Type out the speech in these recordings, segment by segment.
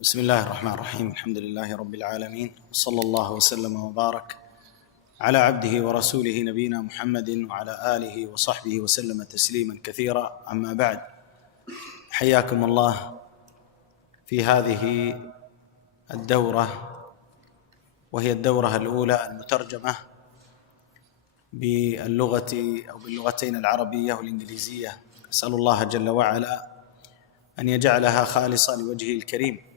بسم الله الرحمن الرحيم. الحمد لله رب العالمين، وصلى الله وسلم وبارك على عبده ورسوله نبينا محمد وعلى آله وصحبه وسلم تسليما كثيرا. أما بعد، حياكم الله في هذه الدورة، وهي الدورة الأولى المترجمة باللغة أو باللغتين العربية والإنجليزية. أسأل الله جل وعلا أن يجعلها خالصة لوجهه الكريم،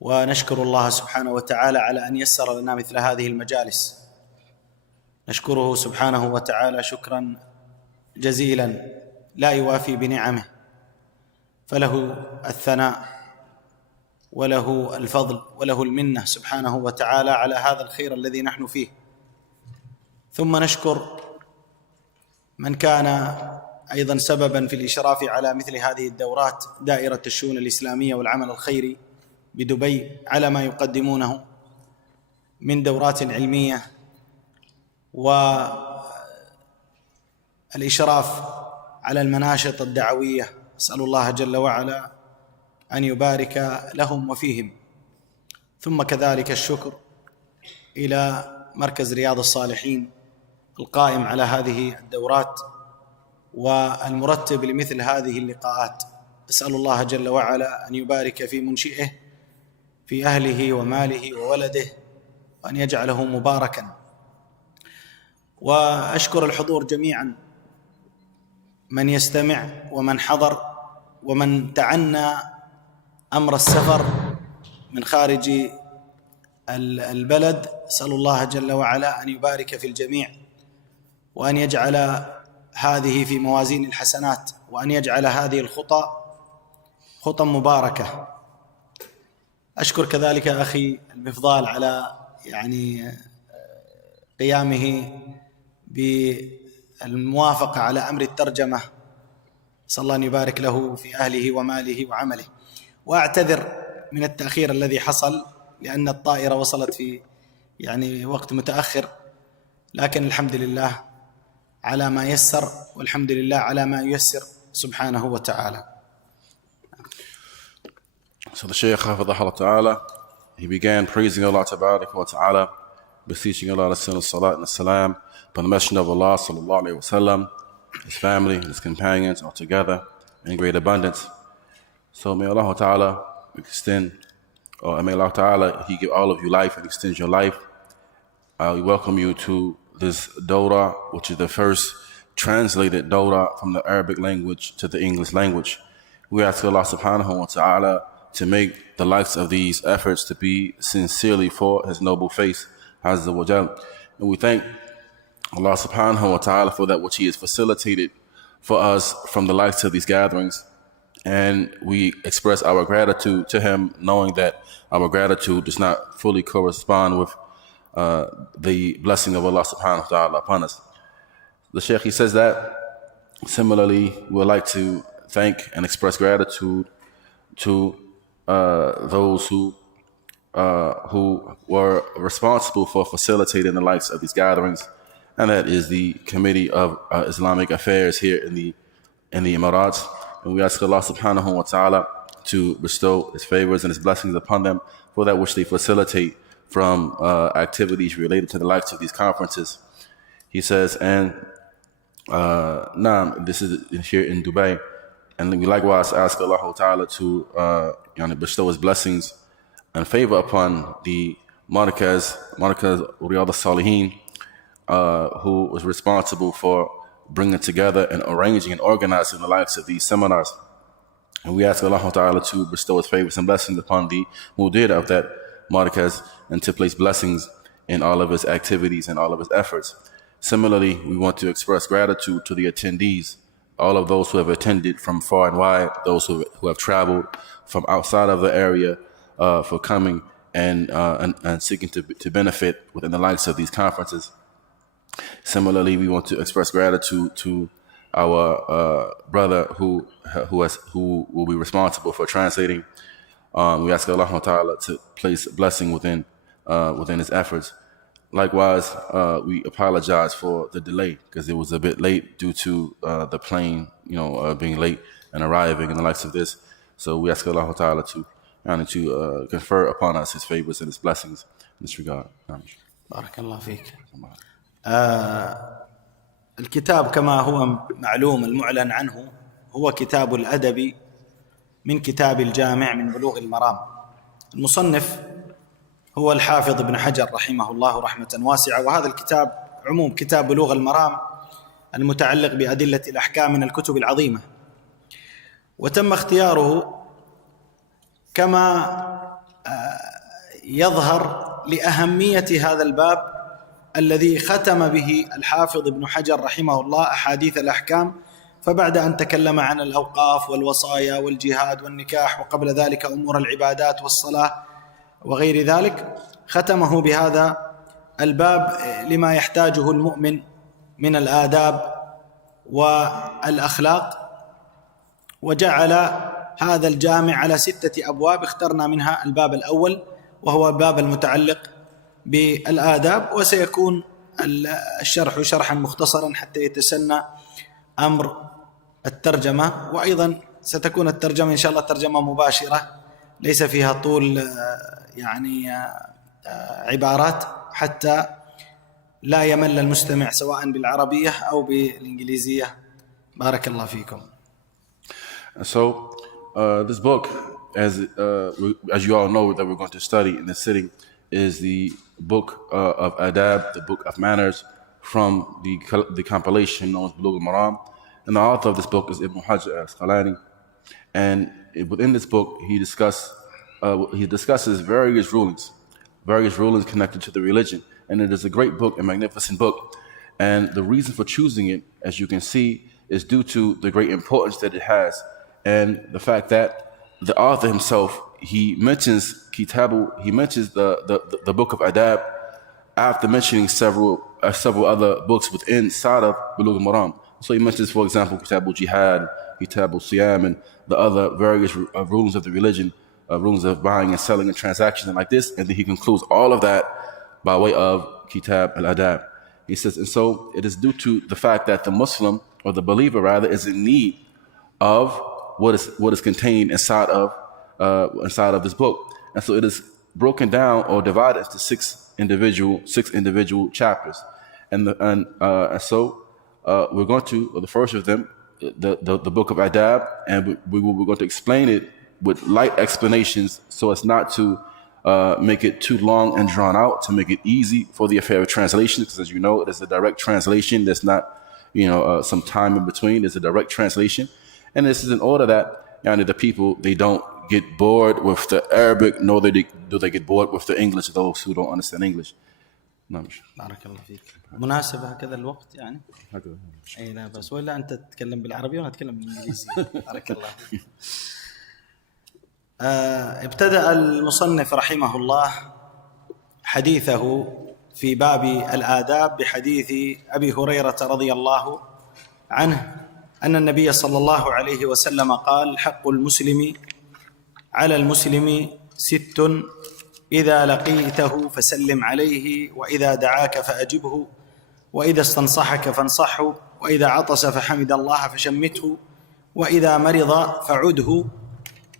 ونشكر الله سبحانه وتعالى على أن يسر لنا مثل هذه المجالس. نشكره سبحانه وتعالى شكرا جزيلا لا يوافي بنعمه، فله الثناء وله الفضل وله المنة سبحانه وتعالى على هذا الخير الذي نحن فيه. ثم نشكر من كان أيضا سببا في الإشراف على مثل هذه الدورات، دائرة الشؤون الإسلامية والعمل الخيري بدبي، على ما يقدمونه من دورات علمية والإشراف على المناشط الدعوية. أسأل الله جل وعلا أن يبارك لهم وفيهم. ثم كذلك الشكر إلى مركز رياض الصالحين القائم على هذه الدورات والمرتب لمثل هذه اللقاءات. أسأل الله جل وعلا أن يبارك في منشئه، في أهله وماله وولده، وأن يجعله مباركا. وأشكر الحضور جميعا، من يستمع ومن حضر ومن تعنى أمر السفر من خارج البلد. أسأل الله جل وعلا أن يبارك في الجميع، وأن يجعل هذه في موازين الحسنات، وأن يجعل هذه خطى مباركة. أشكر كذلك أخي المفضال على قيامه بالموافقة على أمر الترجمة. صلى الله أن يبارك له في أهله وماله وعمله. وأعتذر من التأخير الذي حصل، لأن الطائرة وصلت في وقت متأخر، لكن الحمد لله على ما يسر، والحمد لله على ما ييسر سبحانه وتعالى. So the Shaykh, Hafidhahullah Ta'ala, he began praising Allah Ta'ala, beseeching Allah to send salat and salam upon the Messenger of Allah Sallallahu Alaihi Wasallam, his family and his companions all together in great abundance. So may Allah Ta'ala may Allah Ta'ala, He give all of you life and extend your life. We welcome you to this Dawrah, which is the first translated Dawrah from the Arabic language to the English language. We ask Allah Subhanahu wa Ta'ala to make the likes of these efforts to be sincerely for His noble face, Azza wa Jal. And we thank Allah Subhanahu wa Ta'ala for that which He has facilitated for us from the likes of these gatherings. And we express our gratitude to Him, knowing that our gratitude does not fully correspond with the blessing of Allah Subhanahu wa Ta'ala upon us. The Shaykh, he says that similarly, we would like to thank and express gratitude to those who were responsible for facilitating the likes of these gatherings, and that is the Committee of Islamic Affairs here in the Emirates. And we ask Allah Subhanahu wa Ta'ala to bestow His favors and His blessings upon them for that which they facilitate from activities related to the likes of these conferences. He says, and this is here in Dubai. And we likewise ask Allah Ta'ala to bestow His blessings and favor upon the Markaz Riyadh al-Salihin, who was responsible for bringing together and arranging and organizing the likes of these seminars. And we ask Allah Ta'ala to bestow His favors and blessings upon the Mudir of that Markaz, and to place blessings in all of his activities and all of his efforts. Similarly, we want to express gratitude to the attendees, all of those who have attended from far and wide, those who have traveled from outside of the area for coming and seeking to benefit within the likes of these conferences. Similarly, we want to express gratitude to our brother who will be responsible for translating. We ask Allah Ta'ala to place blessing within his efforts. Likewise, we apologize for the delay, because it was a bit late due to the plane, being late and arriving and the likes of this. So we ask Allah Ta'ala to and to confer upon us His favors and His blessings in this regard. بارك الله فيك. الكتاب كما هو معلوم المعلن عنه هو كتاب الأدب من كتاب الجامع من بلوغ المرام. المصنف هو الحافظ ابن حجر رحمه الله رحمة واسعة، وهذا الكتاب عموم كتاب بلوغ المرام المتعلق بأدلة الأحكام من الكتب العظيمة، وتم اختياره كما يظهر لأهمية هذا الباب الذي ختم به الحافظ ابن حجر رحمه الله أحاديث الأحكام، فبعد أن تكلم عن الأوقاف والوصايا والجهاد والنكاح وقبل ذلك أمور العبادات والصلاة وغير ذلك، ختمه بهذا الباب لما يحتاجه المؤمن من الآداب والأخلاق، وجعل هذا الجامع على 6 أبواب، اخترنا منها الباب الأول وهو الباب المتعلق بالآداب، وسيكون الشرح شرحا مختصرا حتى يتسنى أمر الترجمة، وأيضا ستكون الترجمة إن شاء الله ترجمة مباشرة ليس فيها طول عبارات حتى لا يمل المستمع سواء بالعربية أو بالإنجليزية. بارك الله فيكم. So this book, as you all know that we're going to study in this sitting, is the book of Adab, the book of manners, from the compilation known as Blughul Maram. And the author of this book is Ibn Hajar al-Asqalani. And within this book, he discusses various rulings connected to the religion. And it is a great book, a magnificent book. And the reason for choosing it, as you can see, is due to the great importance that it has, and the fact that the author himself, he mentions the book of Adab after mentioning several other books inside of Bulughul Maram. So he mentions, for example, Kitab al-Jihad, Kitab al-Siyam, and the other various rulings of the religion, rulings of buying and selling and transactions and like this, and then he concludes all of that by way of Kitab al-Adab. He says, and so it is due to the fact that the Muslim, or the believer rather, is in need of what is contained inside of this book. And so it is broken down or divided into six individual chapters. And so we're going to, the first of them, the book of Adab, and we're going to explain it with light explanations so as not to make it too long and drawn out, to make it easy for the affair of translation, because as you know, it is a direct translation. There's not some time in between. There's a direct translation. And this is in order that the people, they don't get bored with the Arabic, nor do they get bored with the English, those who don't understand English. بارك الله فيك. مناسب هكذا الوقت يعني؟ أي لا بس، ولا أنت تتكلم بالعربية وأنا أتكلم بالإنجليزية. بارك الله فيك. ابتدأ المصنف رحمه الله حديثه في باب الآداب بحديث أبي هريرة رضي الله عنه أن النبي صلى الله عليه وسلم قال: حق المسلم على المسلم 6: إذا لقيته فسلم عليه، وإذا دعاك فأجبه، وإذا استنصحك فانصحه، وإذا عطس فحمد الله فشمته، وإذا مرض فعده،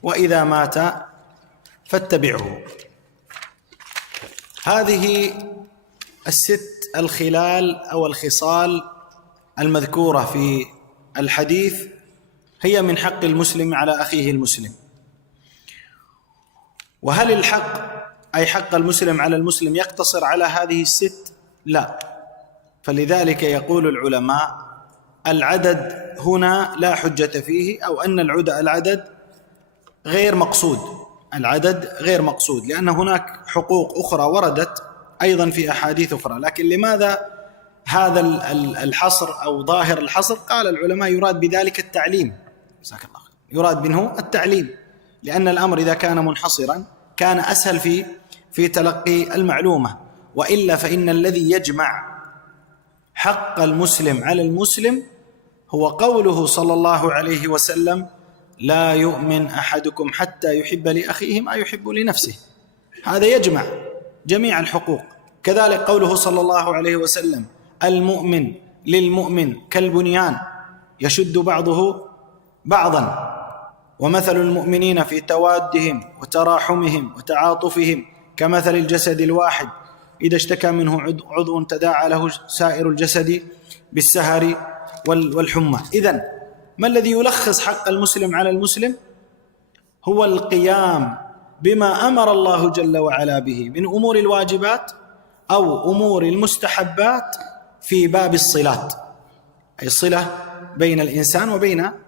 وإذا مات فاتبعه. هذه 6 الخلال أو الخصال المذكورة في الحديث هي من حق المسلم على أخيه المسلم. وهل الحق أي حق المسلم على المسلم يقتصر على هذه 6؟ لا. فلذلك يقول العلماء: العدد هنا لا حجة فيه، أو أن العدد غير مقصود، العدد غير مقصود، لأن هناك حقوق أخرى وردت أيضا في أحاديث أخرى. لكن لماذا هذا الحصر أو ظاهر الحصر؟ قال العلماء: يراد بذلك التعليم. جزاك الله خير. يراد منه التعليم، لأن الأمر إذا كان منحصرا كان أسهل في تلقي المعلومة، وإلا فإن الذي يجمع حق المسلم على المسلم هو قوله صلى الله عليه وسلم: لا يؤمن أحدكم حتى يحب لأخيه ما يحب لنفسه. هذا يجمع جميع الحقوق. كذلك قوله صلى الله عليه وسلم: المؤمن للمؤمن كالبنيان يشد بعضه بعضا. ومثل المؤمنين في توادهم وتراحمهم وتعاطفهم كمثل الجسد الواحد إذا اشتكى منه عضو تداعى له سائر الجسد بالسهر والحمى. إذن ما الذي يلخص حق المسلم على المسلم؟ هو القيام بما أمر الله جل وعلا به من أمور الواجبات أو أمور المستحبات في باب الصلات، أي الصلة بين الإنسان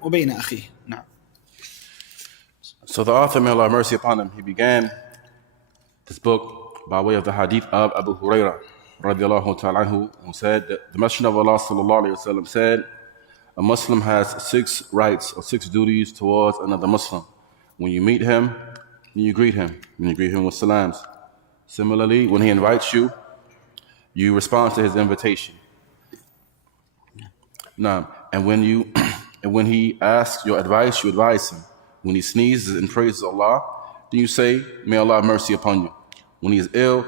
وبين أخيه. نعم. So the author, may Allah have mercy upon him, he began this book by way of the hadith of Abu Hurairah radiallahu ta'ala anhu, who said that the Messenger of Allah sallallahu alayhi wa sallam said, a Muslim has 6 rights or 6 duties towards another Muslim. When you meet him, you greet him. When you greet him with salams. Similarly, when he invites you, you respond to his invitation. Now, and when he asks your advice, you advise him. When he sneezes and praises Allah, then you say, may Allah have mercy upon you. When he is ill,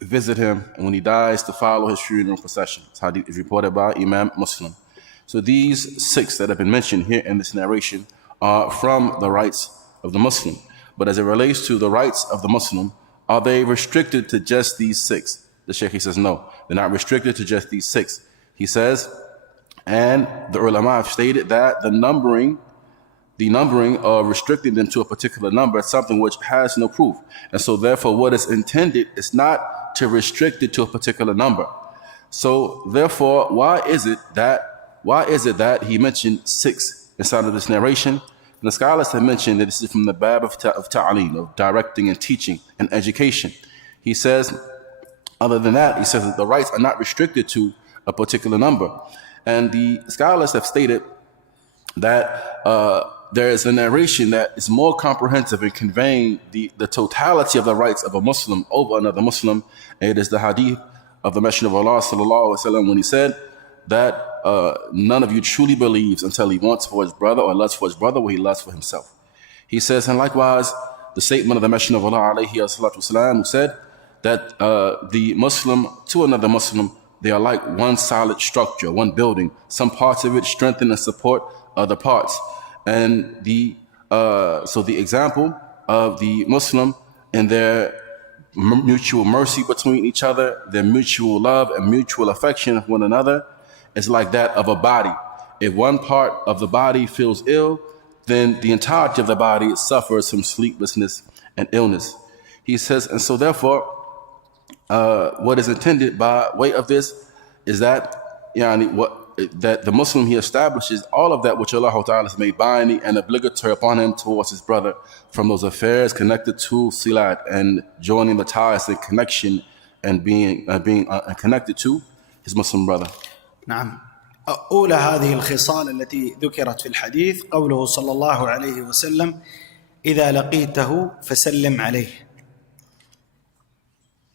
visit him. And when he dies, to follow his funeral procession. This hadith is reported by Imam Muslim. So these 6 that have been mentioned here in this narration are from the rights of the Muslim. But as it relates to the rights of the Muslim, are they restricted to just these 6? The Shaykh, he says, no, they're not restricted to just these 6. He says, and the ulama have stated that the numbering of restricting them to a particular number is something which has no proof. And so therefore what is intended is not to restrict it to a particular number. So therefore, why is it that he mentioned 6 inside of this narration? And the scholars have mentioned that this is from the bab of ta'aleem, of directing and teaching and education. He says, other than that, he says that the rights are not restricted to a particular number. And the scholars have stated that there is a narration that is more comprehensive in conveying the totality of the rights of a Muslim over another Muslim. And it is the hadith of the Messenger of Allah sallallahu alaihi wasallam when he said that none of you truly believes until he wants for his brother or loves for his brother what he loves for himself. He says, and likewise, the statement of the Messenger of Allah alayhi salatu wasalam, who said that the Muslim to another Muslim, they are like one solid structure, one building. Some parts of it strengthen and support other parts. And so the example of the Muslim and their mutual mercy between each other, their mutual love and mutual affection of one another, is like that of a body. If one part of the body feels ill, then the entirety of the body suffers from sleeplessness and illness. He says, and so therefore, what is intended by way of this is that, that the Muslim, he establishes all of that which Allah Ta'ala has made binding and obligatory upon him towards his brother from those affairs connected to silat and joining the ties and connection and being connected to his Muslim brother. نعم. أولى هذه الخصال التي ذكرت في الحديث قوله صلى الله عليه وسلم إذا لقيته فسلم عليه.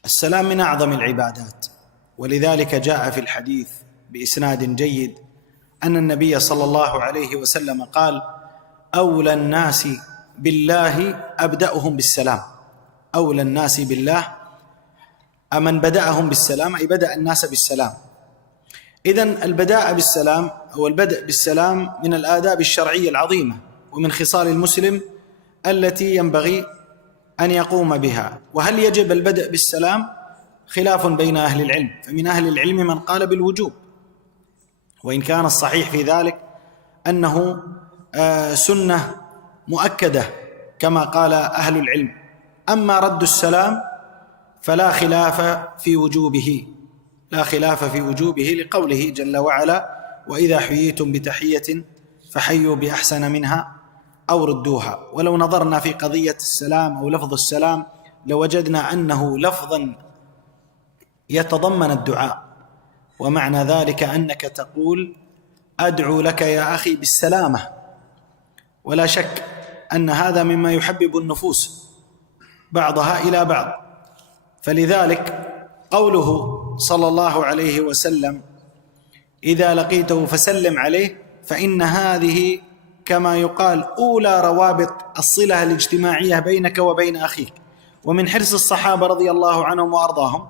السلام من أعظم العبادات، ولذلك جاء في الحديث بإسناد جيد أن النبي صلى الله عليه وسلم قال أولى الناس بالله أبدأهم بالسلام. أولى الناس بالله أمن بدأهم بالسلام، أي بدأ الناس بالسلام. إذن البداء بالسلام أو البدء بالسلام من الآداب الشرعية العظيمة ومن خصال المسلم التي ينبغي أن يقوم بها. وهل يجب البدء بالسلام؟ خلاف بين أهل العلم، فمن أهل العلم من قال بالوجوب، وإن كان الصحيح في ذلك أنه سنة مؤكدة كما قال أهل العلم. أما رد السلام فلا خلاف في وجوبه، لا خلاف في وجوبه لقوله جل وعلا وإذا حييتم بتحية فحيوا بأحسن منها أو ردوها. ولو نظرنا في قضية السلام أو لفظ السلام لوجدنا أنه لفظا يتضمن الدعاء، ومعنى ذلك أنك تقول أدعو لك يا أخي بالسلامة، ولا شك أن هذا مما يحبب النفوس بعضها إلى بعض. فلذلك قوله صلى الله عليه وسلم إذا لقيته فسلم عليه، فإن هذه كما يقال أولى روابط الصلة الاجتماعية بينك وبين أخيك. ومن حرص الصحابة رضي الله عنهم وأرضاهم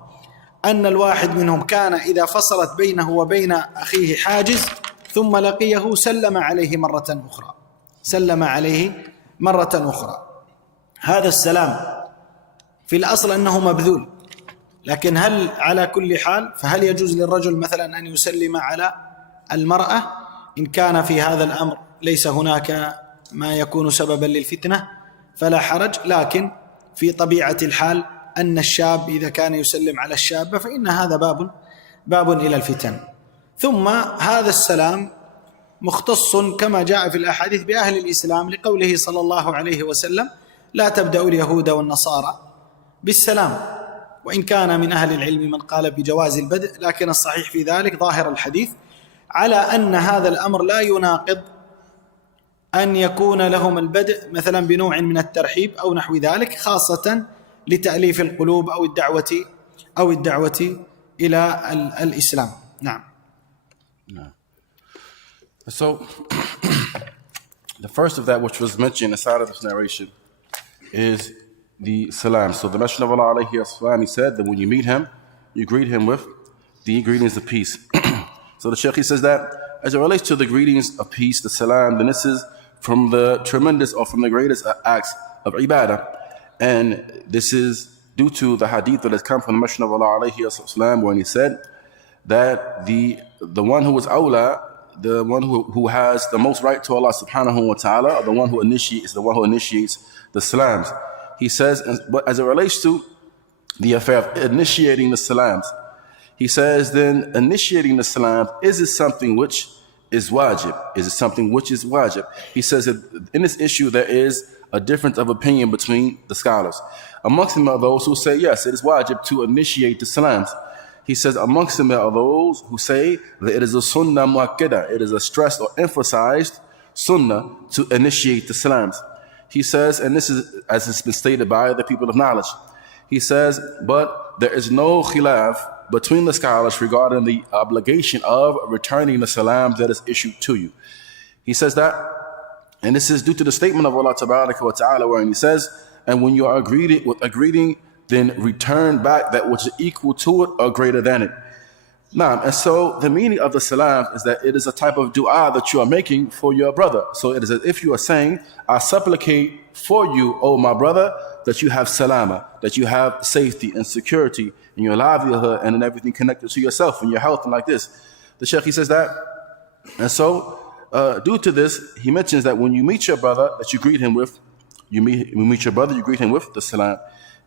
أن الواحد منهم كان إذا فصلت بينه وبين أخيه حاجز ثم لقيه سلم عليه مرة أخرى، سلم عليه مرة أخرى. هذا السلام في الأصل أنه مبذول، لكن هل على كل حال فهل يجوز للرجل مثلا أن يسلم على المرأة إن كان في هذا الأمر ليس هناك ما يكون سببا للفتنة فلا حرج، لكن في طبيعة الحال أن الشاب إذا كان يسلم على الشابة فإن هذا باب إلى الفتن. ثم هذا السلام مختص كما جاء في الأحاديث بأهل الإسلام، لقوله صلى الله عليه وسلم: لا تبدأوا اليهود والنصارى بالسلام. وإن كان من أهل العلم من قال بجواز البدء، لكن الصحيح في ذلك ظاهر الحديث على أن هذا الأمر لا يناقض أن يكون لهم البدء مثلا بنوع من الترحيب أو نحو ذلك، خاصة لتأليف القلوب أو الدعوة إلى الإسلام. نعم. So, the first of that which was mentioned inside of this narration is the salam. So the Messenger of Allah alayhi salam, he said that when you meet him, you greet him with the greetings of peace. So the Shaykh, he says that as it relates to the greetings of peace, the salam, then this is from the tremendous or from the greatest acts of ibadah. And this is due to the hadith that has come from the Messenger of Allah alayhi salam, when he said that the one who is awla, the one who has the most right to Allah subhanahu wa ta'ala, the one who initiates the salams. He says, but as it relates to the affair of initiating the salams, he says, then initiating the salam, is it something which is wajib? Is it something which is wajib? He says that in this issue there is a difference of opinion between the scholars. Amongst them are those who say, yes, it is wajib to initiate the salams. He says, amongst them are those who say that it is a sunnah muakkada, it is a stressed or emphasized sunnah to initiate the salams. He says, and this is as it's been stated by the people of knowledge, he says, but there is no khilaf between the scholars regarding the obligation of returning the salam that is issued to you. He says that, and this is due to the statement of Allah tabaraka wa ta'ala, wherein he says, and when you are greeted with a greeting, then return back that which is equal to it or greater than it. Now, and so the meaning of the salam is that it is a type of dua that you are making for your brother. So it is as if you are saying, I supplicate for you, O my brother, that you have salama, that you have safety and security in your livelihood and in everything connected to yourself and your health and like this. The Shaykh, he says that. And so due to this, he mentions that when you meet your brother, that you greet him with, you meet your brother, you greet him with the salam.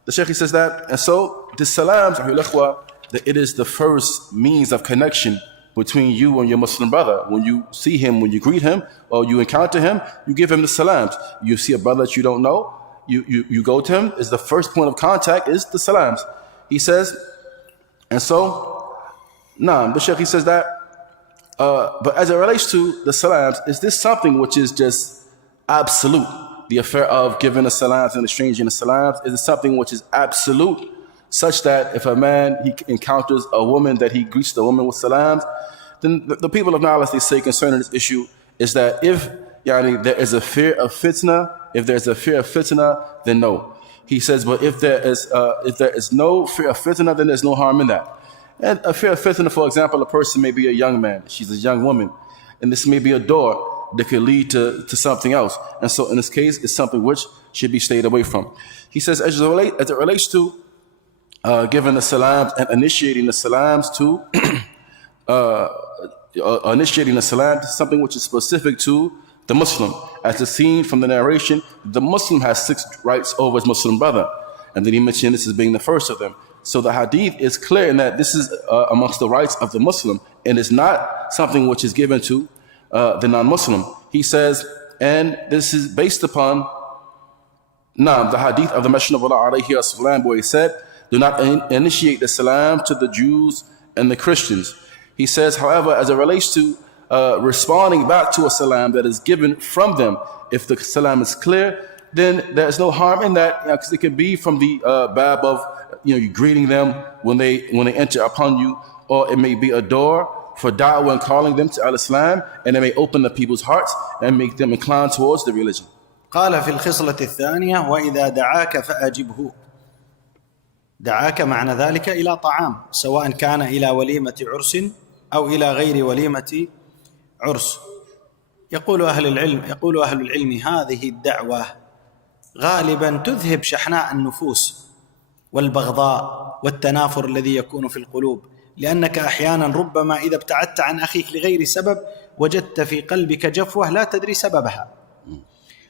The Shaykh, he says that, and so the salams, that it is the first means of connection between you and your Muslim brother. When you see him, when you greet him, or you encounter him, you give him the salams. You see a brother that you don't know, you go to him, is the first point of contact is the salams. He says, and so, the Shaykh, he says that, but as it relates to the salams, is this something which is just absolute? The affair of giving the salams and exchanging the salams, is it something which is absolute, such that if a man, he encounters a woman, that he greets the woman with salams? Then the people of knowledge, they say concerning this issue is that if there is a fear of fitna, then no. He says, but if there is no fear of fitna, then there's no harm in that. And a fear of fitna, for example, a person may be a young man, she's a young woman, and this may be a door that could lead to something else. And so in this case, it's something which should be stayed away from. He says, as it relates to giving the salams and initiating the salams to something which is specific to the Muslim. As is seen from the narration, the Muslim has 6 rights over his Muslim brother. And then he mentioned this as being the first of them. So the hadith is clear in that this is amongst the rights of the Muslim, and it's not something which is given to the non-Muslim. He says, and this is based upon the hadith of the Messenger of Allah alayhi wasallam, where he said, do not initiate the salam to the Jews and the Christians. He says, however, as it relates to responding back to a salam that is given from them, if the salam is clear, then there's no harm in that, because it could be from the bab of you greeting them when they enter upon you, or it may be a door for da'wah and calling them to al-Islam, and it may open the people's hearts and make them inclined towards the religion. قال في الخصلة الثانية وإذا دعاك فأجبه. دعاك معنى ذلك إلى طعام، سواء كان إلى وليمة عرس أو إلى غير وليمة عرس. يقول أهل العلم هذه الدعوة غالبا تذهب شحناء النفوس والبغضاء والتنافر الذي يكون في القلوب، لأنك أحيانا ربما إذا ابتعدت عن أخيك لغير سبب وجدت في قلبك جفوة لا تدري سببها.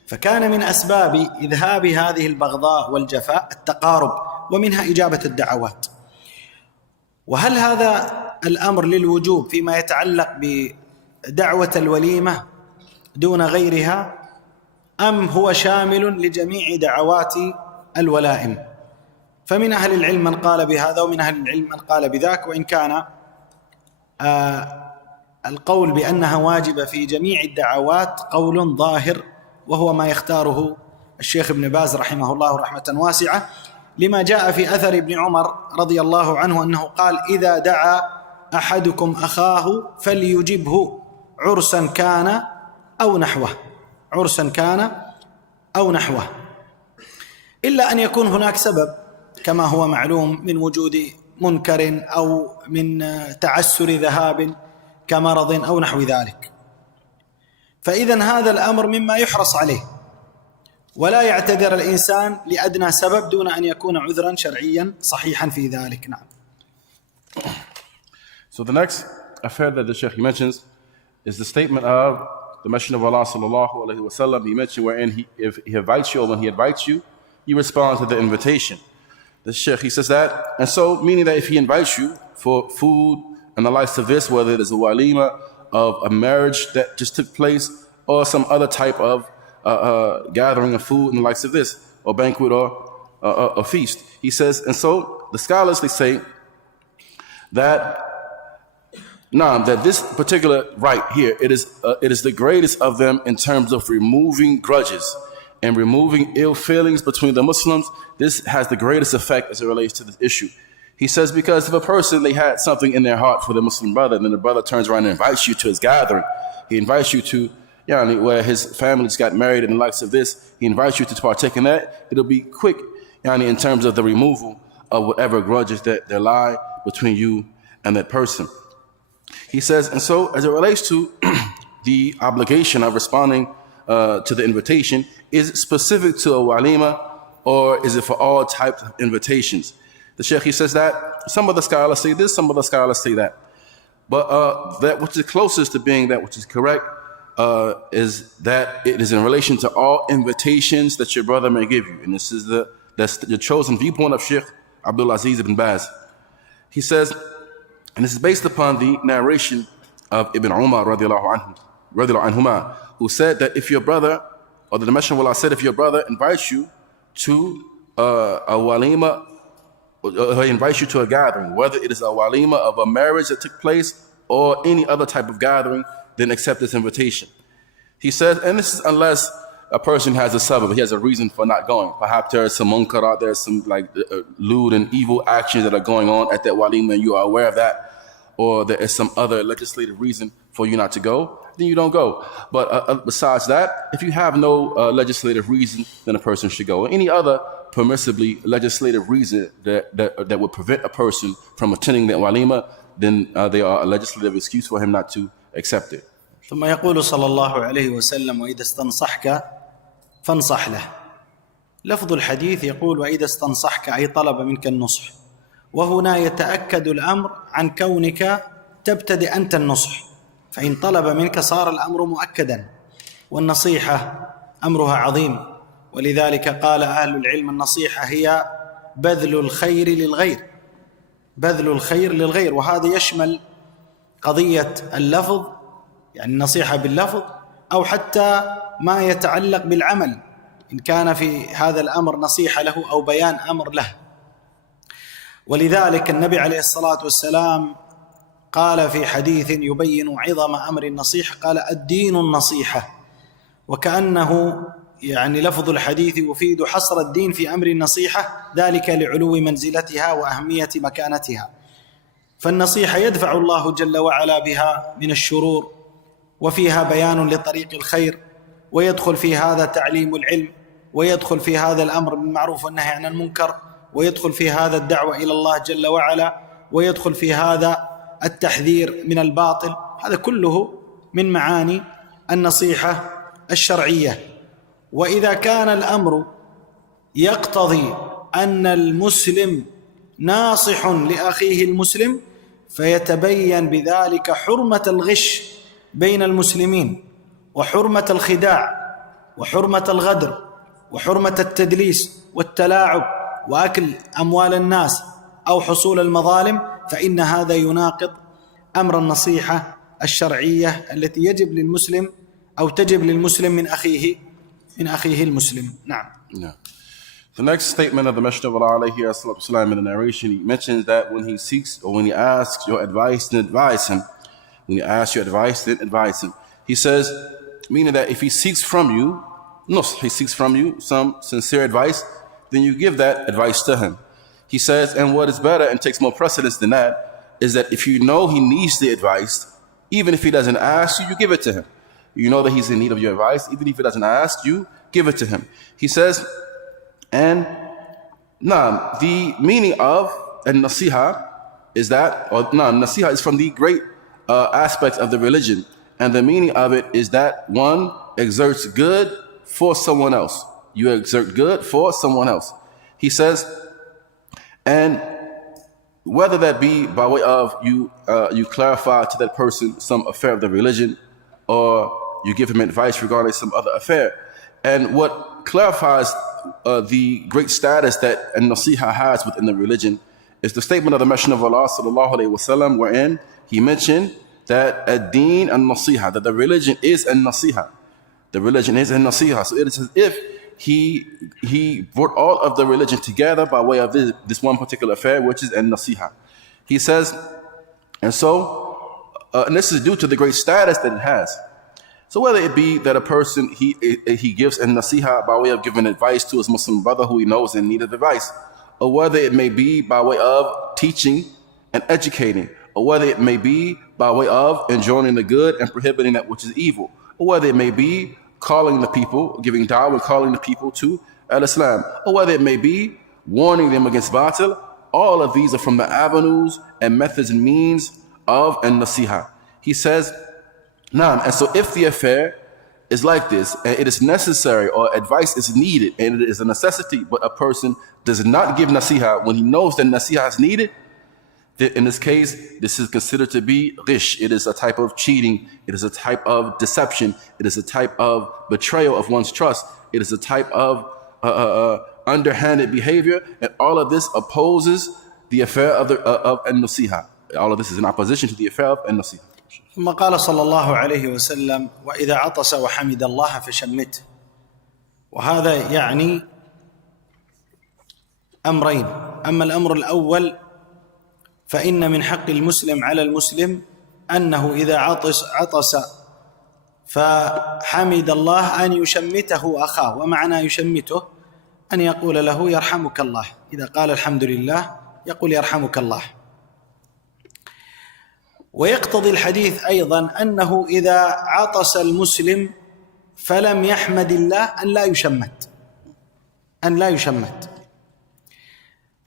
فكان من أسباب إذهاب هذه البغضاء والجفاء التقارب، ومنها إجابة الدعوات. وهل هذا الأمر للوجوب فيما يتعلق بدعوة الوليمة دون غيرها، أم هو شامل لجميع دعوات الولائم؟ فمن أهل العلم من قال بهذا ومن أهل العلم من قال بذاك، وإن كان القول بأنها واجبة في جميع الدعوات قول ظاهر، وهو ما يختاره الشيخ ابن باز رحمه الله رحمة واسعة، لما جاء في أثر ابن عمر رضي الله عنه أنه قال: إذا دعا أحدكم أخاه فليجبه عرسا كان أو نحوه، عرسا كان أو نحوه، إلا أن يكون هناك سبب كما هو معلوم من وجود منكر أو من تعسر ذهاب كمرض أو نحو ذلك. فإذن هذا الأمر مما يحرص عليه، ولا يعتذر الإنسان لأدنى سبب دون أن يكون عذرا شرعيا صحيحا في ذلك. نعم. So the next affair that the Sheikh mentions is the statement of the Messenger of Allah sallallahu alaihi wasallam. He mentioned wherein if he invites you, or when he invites you, you respond to the invitation. The Sheikh, he says that, and so meaning that if he invites you for food and the likes of this, whether it is a walima of a marriage that just took place, or some other type of gathering of food and the likes of this, or banquet or a feast. He says, and so the scholars, they say that that this particular right here, it is the greatest of them in terms of removing grudges and removing ill feelings between the Muslims. This has the greatest effect as it relates to this issue. He says, because if a person, they had something in their heart for the Muslim brother, and then the brother turns around and invites you to his gathering, he invites you to, where his families got married and the likes of this, he invites you to partake in that, it'll be quick, in terms of the removal of whatever grudges that there lie between you and that person. He says, and so as it relates to the obligation of responding to the invitation, is it specific to a walima, or is it for all types of invitations? The Sheikh, he says that some of the scholars say this, some of the scholars say that. But that which is closest to being that which is correct is that it is in relation to all invitations that your brother may give you. And this is that's the chosen viewpoint of Sheikh Abdul Aziz ibn Baz. He says, and this is based upon the narration of Ibn Umar radiallahu anhuma, who said that if your brother, or the Messenger of Allah said, if your brother invites you to a walima, or he invites you to a gathering, whether it is a walima of a marriage that took place or any other type of gathering, then accept this invitation. He says, and this is unless a person has a sabab, he has a reason for not going. Perhaps there is some munkarat, there's some lewd and evil actions that are going on at that walima and you are aware of that, or there is some other legislative reason for you not to go, then you don't go. But besides that, if you have no legislative reason, then a person should go. Any other permissibly legislative reason that would prevent a person from attending that walima, then they are a legislative excuse for him not to accept it. ثم يقول صلى الله عليه وسلم: وإذا استنصحك فانصح له. لفظ الحديث يقول: وإذا استنصحك، أي طلب منك النصح. وهنا يتأكد الأمر عن كونك تبتدئ أنت النصح، فإن طلب منك صار الأمر مؤكدا، والنصيحة أمرها عظيم. ولذلك قال أهل العلم: النصيحة هي بذل الخير للغير، بذل الخير للغير. وهذا يشمل قضية اللفظ، يعني النصيحة باللفظ، أو حتى ما يتعلق بالعمل، إن كان في هذا الأمر نصيحة له أو بيان أمر له. ولذلك النبي عليه الصلاة والسلام قال في حديث يبين عظم أمر النصيحة، قال: الدين النصيحة. وكأنه لفظ الحديث يفيد حصر الدين في أمر النصيحة، ذلك لعلو منزلتها وأهمية مكانتها. فالنصيحة يدفع الله جل وعلا بها من الشرور، وفيها بيان لطريق الخير، ويدخل في هذا تعليم العلم، ويدخل في هذا الأمر بالمعروف والنهي عن المنكر، ويدخل في هذا الدعوة إلى الله جل وعلا، ويدخل في هذا التحذير من الباطل. هذا كله من معاني النصيحة الشرعية. وإذا كان الأمر يقتضي أن المسلم ناصح لأخيه المسلم، فيتبين بذلك حرمة الغش بين المسلمين، وحرمة الخداع، وحرمة الغدر، وحرمة التدليس والتلاعب وأكل أموال الناس أو حصول المظالم، فإن هذا يناقض أمر النصيحة الشرعية التي يجب للمسلم أو تجب للمسلم من أخيه المسلم. نعم. Yeah. The next statement of the Messenger of Allah alayhi wasallam in the narration, he mentions that when he seeks or when he asks your advice, then advise him. When he asks your advice, then advise him. He says, meaning that if he seeks from you, he seeks from you some sincere advice, then you give that advice to him. He says, and what is better and takes more precedence than that is that if you know he needs the advice, even if he doesn't ask you, you give it to him. You know that he's in need of your advice, even if he doesn't ask you, give it to him. He says, and the meaning of an-nasiha is that, nasiha is from the great aspects of the religion, and the meaning of it is that one exerts good for someone else. You exert good for someone else. He says, and whether that be by way of you clarify to that person some affair of the religion, or you give him advice regarding some other affair. And what clarifies the great status that an-nasiha has within the religion is the statement of the Messenger of Allah sallallahu alaihi wasallam, wherein he mentioned that ad-deen an-nasiha, that the religion is an-nasiha. The religion is an-nasiha. So it is as if he brought all of the religion together by way of this one particular affair, which is an-nasiha. He says, and this is due to the great status that it has. So whether it be that a person, he gives an-nasiha by way of giving advice to his Muslim brother who he knows in need of advice, or whether it may be by way of teaching and educating, or whether it may be by way of enjoining the good and prohibiting that which is evil, or whether it may be calling the people, giving da'wah and calling the people to al-Islam, or whether it may be warning them against batil, all of these are from the avenues and methods and means of an-nasiha. He says, and so if the affair is like this, and it is necessary or advice is needed, and it is a necessity, but a person does not give nasiha when he knows that nasiha is needed, then in this case, this is considered to be ghish. It is a type of cheating. It is a type of deception. It is a type of betrayal of one's trust. It is a type of underhanded behavior, and all of this opposes the affair of an-nasiha. All of this is in opposition to the affair of an-nasiha. ثم قال صلى الله عليه وسلم: وإذا عطس وحمد الله فشمته. وهذا يعني أمرين. أما الأمر الأول فإن من حق المسلم على المسلم أنه إذا عطس فحمد الله أن يشمته أخاه، ومعنى يشمته أن يقول له يرحمك الله. إذا قال الحمد لله يقول يرحمك الله. ويقتضي الحديث أيضا أنه إذا عطس المسلم فلم يحمد الله أن لا يشمت.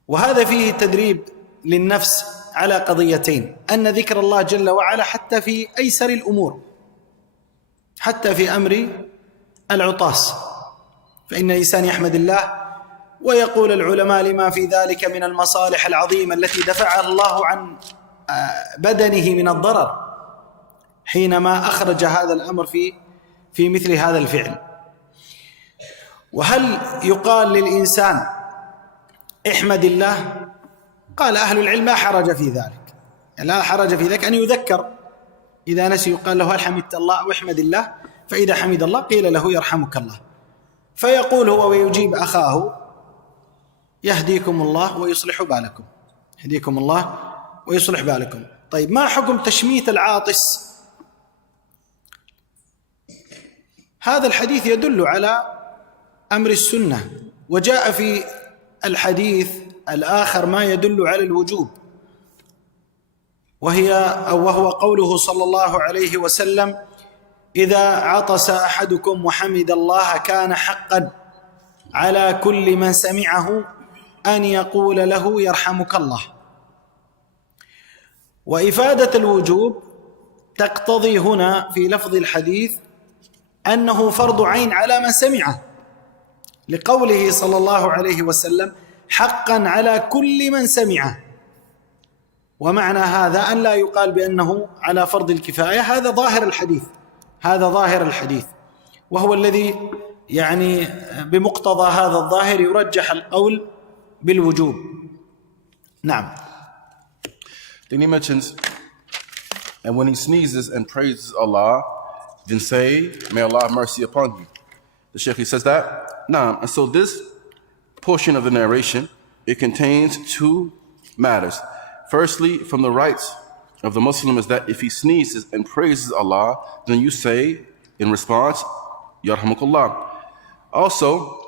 وهذا فيه تدريب للنفس على قضيتين: أن ذكر الله جل وعلا حتى في أيسر الأمور، حتى في أمر العطاس، فإن الإنسان يحمد الله. ويقول العلماء لما في ذلك من المصالح العظيمة التي دفعها الله عن بدنه من الضرر حينما أخرج هذا الأمر في مثل هذا الفعل. وهل يقال للإنسان احمد الله؟ قال أهل العلم لا حرج في ذلك، يعني لا حرج في ذلك أن يذكر إذا نسي، يقال له هل حمدت الله أو احمد الله، فإذا حمد الله قيل له يرحمك الله، فيقول هو ويجيب أخاه يهديكم الله ويصلح بالكم، يهديكم الله ويصلح بالكم. طيب، ما حكم تشميت العاطس؟ هذا الحديث يدل على أمر السنة، وجاء في الحديث الآخر ما يدل على الوجوب، وهو قوله صلى الله عليه وسلم: إذا عطس أحدكم وحمد الله كان حقا على كل من سمعه أن يقول له يرحمك الله. وإفادة الوجوب تقتضي هنا في لفظ الحديث أنه فرض عين على من سمعه، لقوله صلى الله عليه وسلم: حقا على كل من سمعه. ومعنى هذا أن لا يقال بأنه على فرض الكفاية. هذا ظاهر الحديث، وهو الذي يعني بمقتضى هذا الظاهر يرجح القول بالوجوب. نعم. Then he mentions, and when he sneezes and praises Allah, then say, may Allah have mercy upon you. The Sheikh, he says that. Naam. And so this portion of the narration, it contains two matters. Firstly, from the rights of the Muslim is that if he sneezes and praises Allah, then you say in response, Yarhamukallah. Also,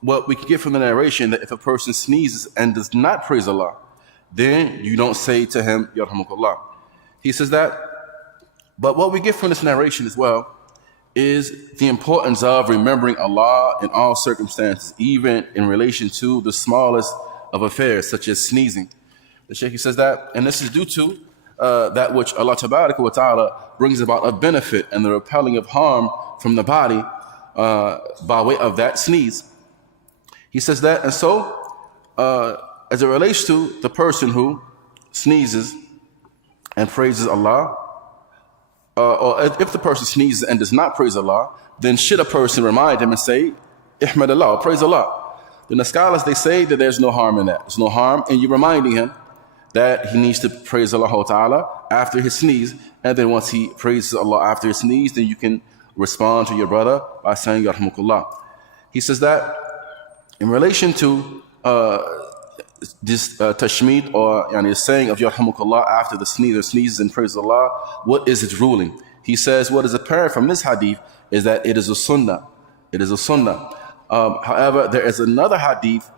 what we can get from the narration, that if a person sneezes and does not praise Allah, then you don't say to him, Yarhamukallah. He says that. But what we get from this narration as well is the importance of remembering Allah in all circumstances, even in relation to the smallest of affairs, such as sneezing. The Shaykh says that, and this is due to that which Allah Ta'ala brings about a benefit and the repelling of harm from the body by way of that sneeze. He says that, and so as it relates to the person who sneezes and praises Allah, or if the person sneezes and does not praise Allah, then should a person remind him and say, Ihmad Allah, praise Allah. Then the scholars, they say that there's no harm in that. There's no harm in you reminding him that he needs to praise Allah Ta'ala after his sneeze, and then once he praises Allah after his sneeze, then you can respond to your brother by saying Yarhamukallah. He says that in relation to this tashmeed, or saying of Yarhamukallah after the sneeze or sneezes and praises Allah, what is its ruling? He says what is apparent from this hadith is that it is a sunnah. It is a sunnah. However, there is another hadith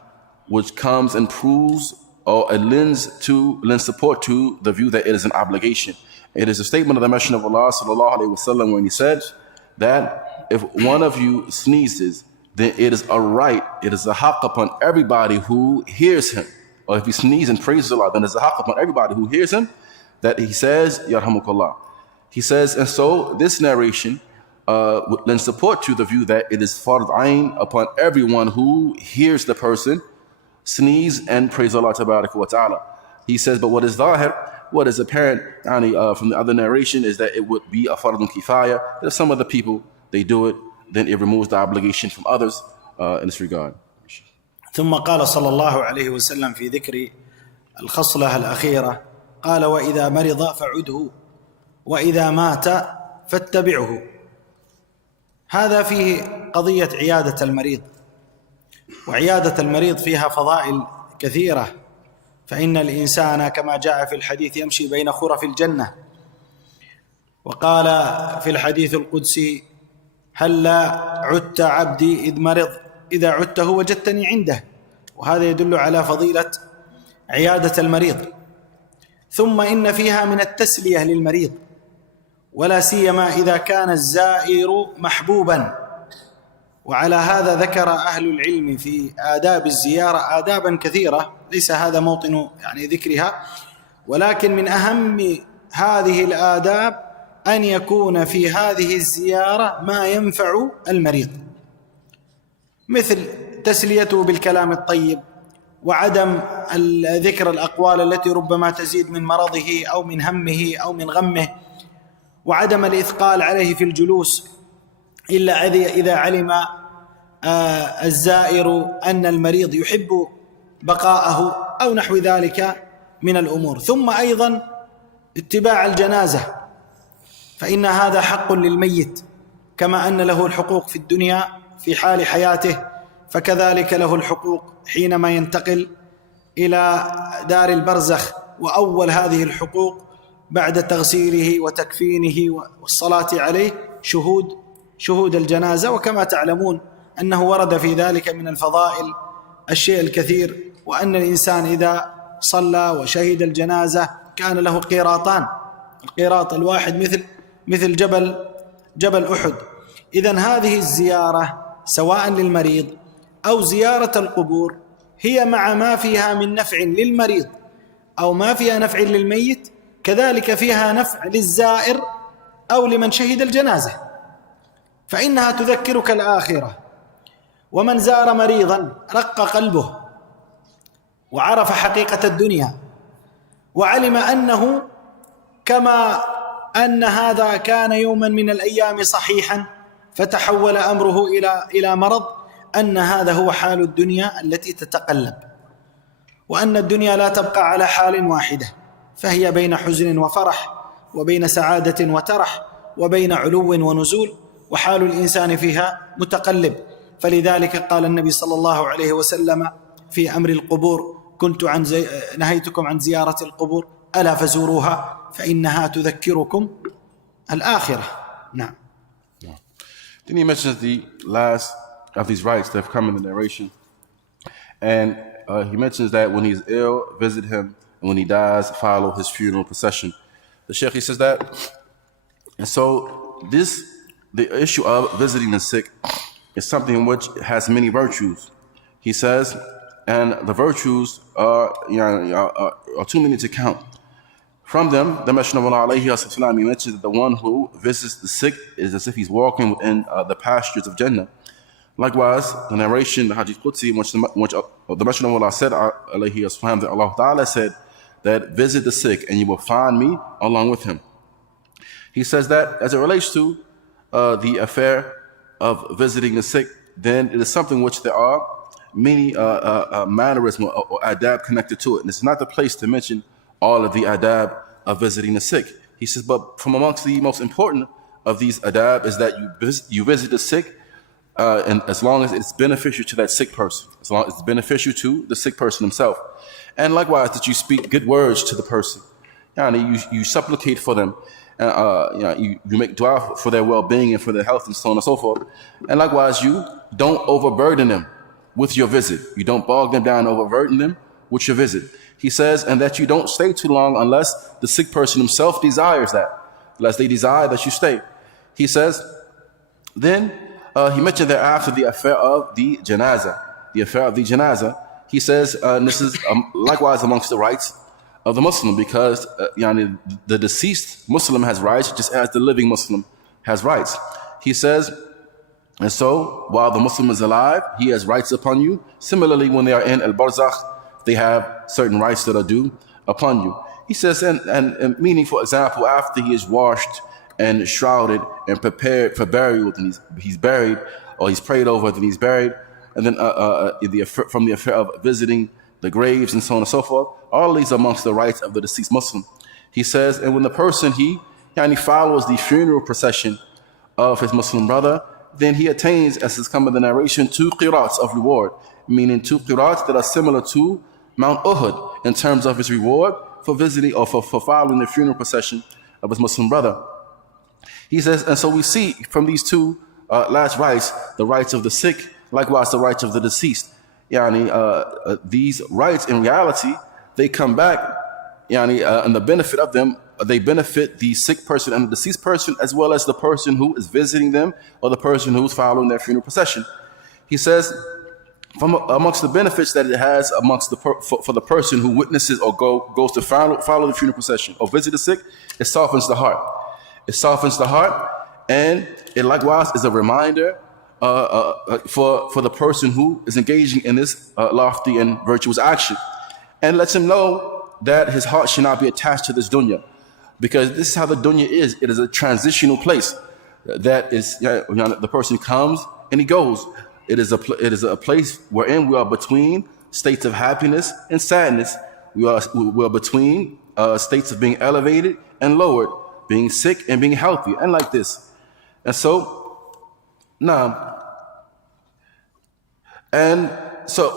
which comes and proves, or it lends support to the view that it is an obligation. It is a statement of the Messenger of Allah sallallahu alaihi wasallam when he said that if one of you sneezes, then it is a right, it is a haqq upon everybody who hears him. Or if he sneezes and praises Allah, then it's a haqq upon everybody who hears him that he says, Yarhamukallah. He says, and so this narration lends support to the view that it is fard ayn upon everyone who hears the person sneeze and praise Allah Ta'ala. He says, but what is zahir, what is apparent from the other narration is that it would be a fardun kifaya. If some of the people, they do it, then it removes the obligation from others in this regard. ثم قال صلى الله عليه وسلم في ذكر الخصلة الأخيرة، قال: وإذا مرض فعده وإذا مات فاتبعه. هذا فيه قضية عيادة المريض، وعيادة المريض فيها فضائل كثيرة، فإن الإنسان كما جاء في الحديث يمشي بين خرف الجنة. وقال في الحديث القدسي: هلا عدت عبدي إذ مرض، إذا عدته وجدتني عنده. وهذا يدل على فضيلة عيادة المريض. ثم إن فيها من التسلية للمريض، ولا سيما إذا كان الزائر محبوبا. وعلى هذا ذكر أهل العلم في آداب الزيارة آدابا كثيرة، ليس هذا موطن ذكرها، ولكن من أهم هذه الآداب أن يكون في هذه الزيارة ما ينفع المريض، مثل تسليته بالكلام الطيب، وعدم ذكر الأقوال التي ربما تزيد من مرضه أو من همه أو من غمه، وعدم الإثقال عليه في الجلوس إلا إذا علم الزائر أن المريض يحب بقاءه أو نحو ذلك من الأمور. ثم أيضا اتباع الجنازة، فإن هذا حق للميت، كما أن له الحقوق في الدنيا في حال حياته، فكذلك له الحقوق حينما ينتقل إلى دار البرزخ. وأول هذه الحقوق بعد تغسيله وتكفينه والصلاة عليه شهود الجنازة. وكما تعلمون أنه ورد في ذلك من الفضائل الشيء الكثير، وأن الإنسان إذا صلى وشهد الجنازة كان له قيراطان، القيراط الواحد مثل جبل أحد. إذن هذه الزيارة سواء للمريض أو زيارة القبور هي مع ما فيها من نفع للمريض أو ما فيها نفع للميت، كذلك فيها نفع للزائر أو لمن شهد الجنازة، فإنها تذكرك الآخرة ومن زار مريضا رق قلبه وعرف حقيقة الدنيا وعلم أنه كما أن هذا كان يوما من الأيام صحيحا فتحول أمره إلى مرض، أن هذا هو حال الدنيا التي تتقلب، وأن الدنيا لا تبقى على حال واحدة، فهي بين حزن وفرح، وبين سعادة وترح، وبين علو ونزول، وحال الإنسان فيها متقلب. فلذلك قال النبي صلى الله عليه وسلم في أمر القبور: نهيتكم عن زيارة القبور ألا فزوروها فإنها تذكركم الآخرة. نعم. Then he mentions the last of these rites that have come in the narration. And he mentions that when he's ill, visit him, and when he dies, follow his funeral procession. The Sheikh, he says that. And so the issue of visiting the sick is something which has many virtues. He says, and the virtues are too many to count. From them, the Messenger of Allah he mentions that the one who visits the sick is as if he's walking within the pastures of Jannah. Likewise, the narration, the Hadith Qudsi, which the Messenger of Allah said, that Allah Ta'ala said that visit the sick and you will find me along with him. He says that as it relates to the affair of visiting the sick, then it is something which there are many mannerisms or adab connected to it. And it's not the place to mention all of the adab of visiting the sick. He says, but from amongst the most important of these adab is that you visit the sick, and as long as it's beneficial to that sick person, as long as it's beneficial to the sick person himself. And likewise, that you speak good words to the person. You supplicate for them. You make dua for their well-being and for their health and so on and so forth. And likewise, you don't overburden them with your visit. You don't bog them down and overburden them with your visit. He says, and that you don't stay too long unless the sick person himself desires that, unless they desire that you stay. He says, then he mentioned that after the affair of the janazah, he says, and this is likewise amongst the rights of the Muslim, because the deceased Muslim has rights just as the living Muslim has rights. He says, and so while the Muslim is alive, he has rights upon you. Similarly, when they are in al-barzakh, they have certain rights that are due upon you. He says, and meaning, for example, after he is washed and shrouded and prepared for burial, then he's buried, or he's prayed over, then he's buried, and then from the affair of visiting the graves and so on and so forth, all these are amongst the rights of the deceased Muslim. He says, and when the person he follows the funeral procession of his Muslim brother, then he attains, as has come in the narration, 2 qirats of reward, meaning 2 qirats that are similar to Mount Uhud in terms of his reward for visiting or for following the funeral procession of his Muslim brother. He says, and so we see from these 2 last rights, the rights of the sick, likewise the rights of the deceased. These rights in reality, they come back, and the benefit of them, they benefit the sick person and the deceased person, as well as the person who is visiting them or the person who's following their funeral procession. He says, from amongst the benefits that it has amongst for the person who witnesses or goes to follow the funeral procession or visit the sick, it softens the heart. It softens the heart, and it likewise is a reminder for the person who is engaging in this lofty and virtuous action, and lets him know that his heart should not be attached to this dunya, because this is how the dunya is. It is a transitional place. That is, the person comes and he goes. It is a place wherein we are between states of happiness and sadness. We are between states of being elevated and lowered, being sick and being healthy, and like this. And so,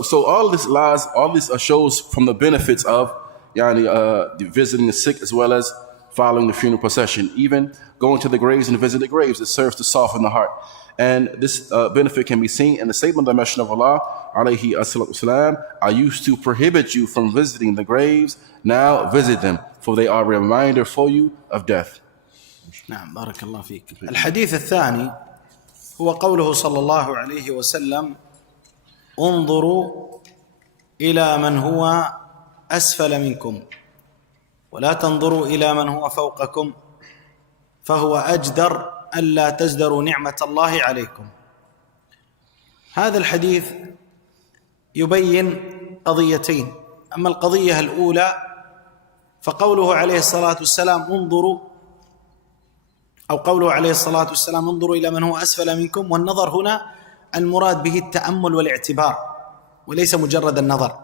so all this lies, all this shows from the benefits of visiting the sick as well as following the funeral procession. Even going to the graves and visit the graves, it serves to soften the heart. And this benefit can be seen in the statement of the Messenger of Allah, alayhi as-salatu wasalam, I used to prohibit you from visiting the graves, now visit them, for they are a reminder for you of death. نعم بارك الله فيك. الحديث الثاني هو قوله صلى الله عليه وسلم انظروا إلى من هو أسفل منكم ولا تنظروا إلى من هو فوقكم فهو أجدر ألا تزدروا نعمة الله عليكم. هذا الحديث يبين قضيتين. أما القضية الأولى فقوله عليه الصلاة والسلام انظروا، أو قوله عليه الصلاة والسلام انظروا إلى من هو أسفل منكم، والنظر هنا المراد به التأمل والاعتبار وليس مجرد النظر،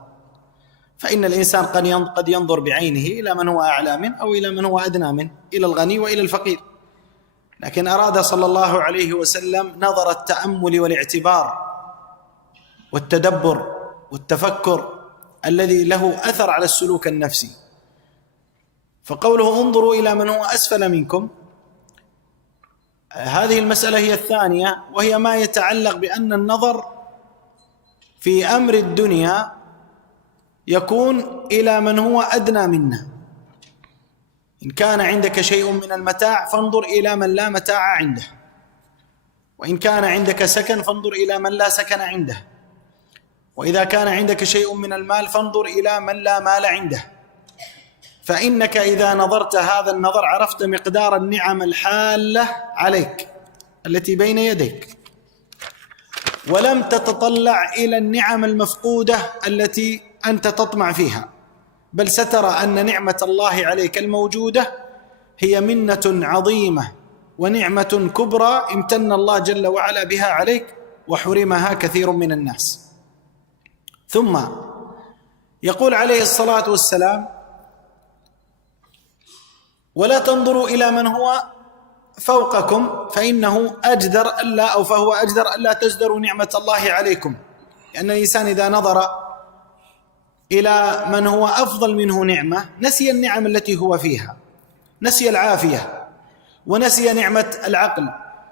فإن الإنسان قد ينظر بعينه إلى من هو أعلى منه أو إلى من هو أدنى منه، إلى الغني وإلى الفقير، لكن أراد صلى الله عليه وسلم نظر التأمل والاعتبار والتدبر والتفكر الذي له أثر على السلوك النفسي. فقوله انظروا إلى من هو أسفل منكم، هذه المسألة هي الثانية، وهي ما يتعلق بأن النظر في أمر الدنيا يكون إلى من هو أدنى منا. إن كان عندك شيء من المتاع فانظر إلى من لا متاع عنده، وإن كان عندك سكن فانظر إلى من لا سكن عنده، وإذا كان عندك شيء من المال فانظر إلى من لا مال عنده. فإنك إذا نظرت هذا النظر عرفت مقدار النعم الحالة عليك التي بين يديك، ولم تتطلع إلى النعم المفقودة التي أنت تطمع فيها، بل سترى أن نعمة الله عليك الموجودة هي منة عظيمة ونعمة كبرى امتن الله جل وعلا بها عليك وحرمها كثير من الناس. ثم يقول عليه الصلاة والسلام ولا تنظروا إلى من هو فوقكم فإنه أجدر ألا أو فهو أجدر ألا تزدروا نعمة الله عليكم، لأن الإنسان إذا نظر إلى من هو أفضل منه نعمة نسي النعم التي هو فيها، نسي العافية ونسي نعمة العقل،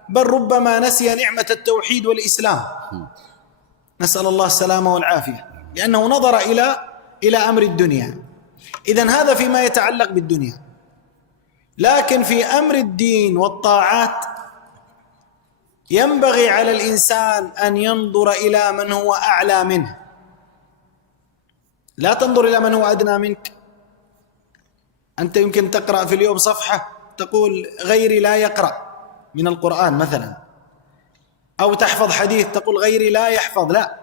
بل ربما نسي نعمة التوحيد والإسلام، نسأل الله السلامة والعافية، لأنه نظر إلى أمر الدنيا. إذن هذا فيما يتعلق بالدنيا، لكن في أمر الدين والطاعات ينبغي على الإنسان أن ينظر إلى من هو أعلى منه، لا تنظر إلى من هو أدنى منك. أنت يمكن تقرأ في اليوم صفحة تقول غيري لا يقرأ من القرآن مثلا، أو تحفظ حديث تقول غيري لا يحفظ، لا،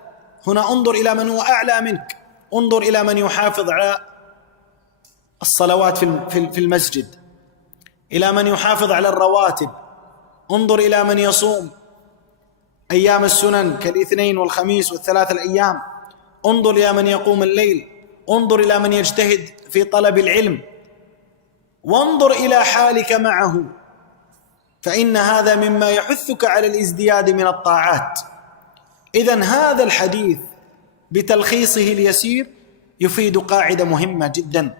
هنا انظر إلى من هو أعلى منك، انظر إلى من يحافظ على الصلوات في المسجد، إلى من يحافظ على الرواتب، انظر إلى من يصوم أيام السنن كالاثنين والخميس والثلاث الأيام، انظر إلى من يقوم الليل، انظر إلى من يجتهد في طلب العلم، وانظر إلى حالك معه، فإن هذا مما يحثك على الازدياد من الطاعات. إذن هذا الحديث بتلخيصه اليسير يفيد قاعدة مهمة جدا،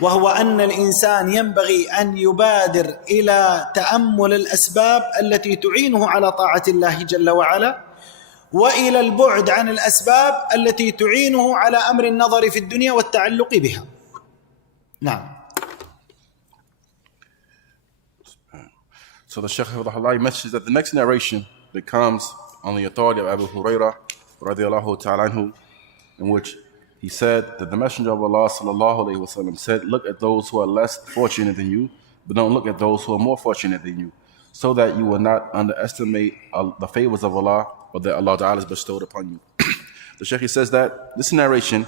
وهو أن الإنسان ينبغي أن يبادر إلى تأمل الأسباب التي تعينه على طاعة الله جل وعلا، وإلى البعد عن الأسباب التي تعينه على أمر النظر في الدنيا والتعلق بها. نعم. So the Shaykh mentions that the next narration that comes on the authority of Abu Hurairah radiallahu ta'ala anhu, in which he said that the Messenger of Allah sallallahu alayhi wa sallam said, look at those who are less fortunate than you, but don't look at those who are more fortunate than you, so that you will not underestimate the favors of Allah or that Allah Ta'ala has bestowed upon you. The Shaykh says that this narration,